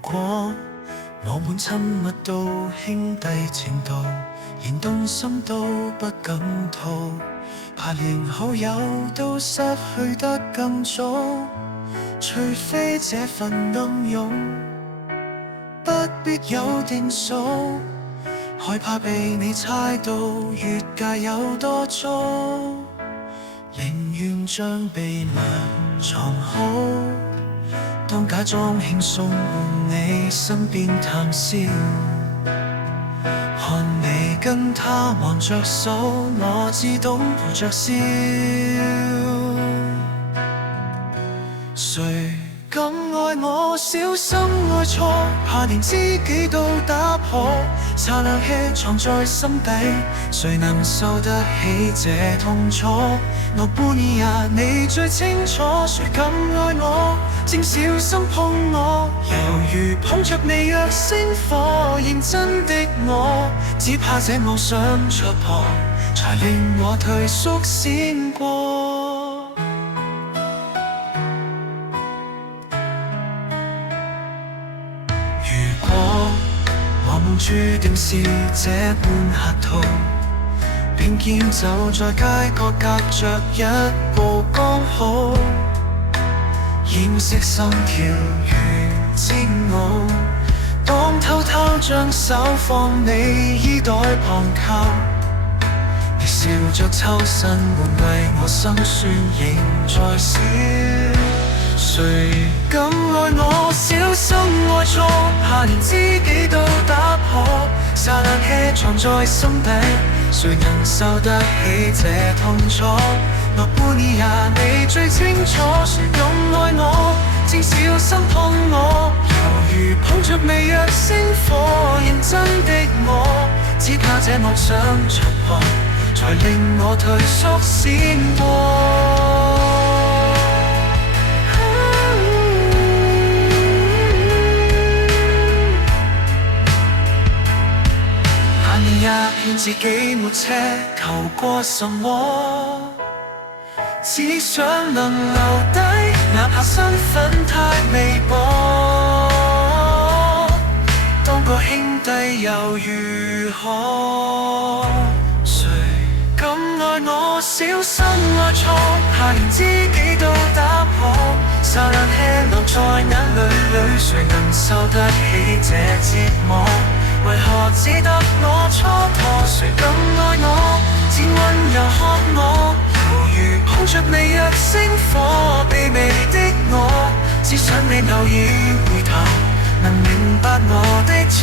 果我們親密到兄弟程度，連動心都不敢吐，怕連好友都失去得更早。除非這份暗湧不必有定數，害怕被你猜到越界有多糟，寧願將秘密藏好，當假裝輕鬆你身邊談笑，看你跟他挽着手，我自動陪着笑。誰敢愛我小心愛錯，怕連知己都打破，擦亮氣藏在心底，誰能受得起這痛楚？諾貝爾你最清楚，誰敢愛我正小心碰我，猶如捧着微弱星火，認真的我只怕這妄想戳破，才令我退縮閃過。如果我們注定是這般客套，並肩走在街角，隔着一步剛好，掩飾心跳如煎熬。當偷偷將手放你衣袋旁靠，你笑着抽身換為我心酸仍在笑。誰敢愛我小心愛錯，怕連知己都打破，撒冷氣藏在心底，誰能受得起這痛楚？諾貝爾你最清楚，誰敢愛我正小心碰我，猶如捧着微弱星火，認真的我只怕這妄想戳破，才令我退縮閃過。也勸自己沒奢求過什麼，只想能留低，哪怕身份太微薄。當個兄弟又如何？誰敢愛我小心愛錯，怕連知己都打破，撒冷氣流在眼淚裏，誰能受得起這折磨？為何只得我蹉跎？誰敢愛我只溫柔看我，猶如捧着微弱星火，卑微的我只想你偶爾回頭，能明白我的沉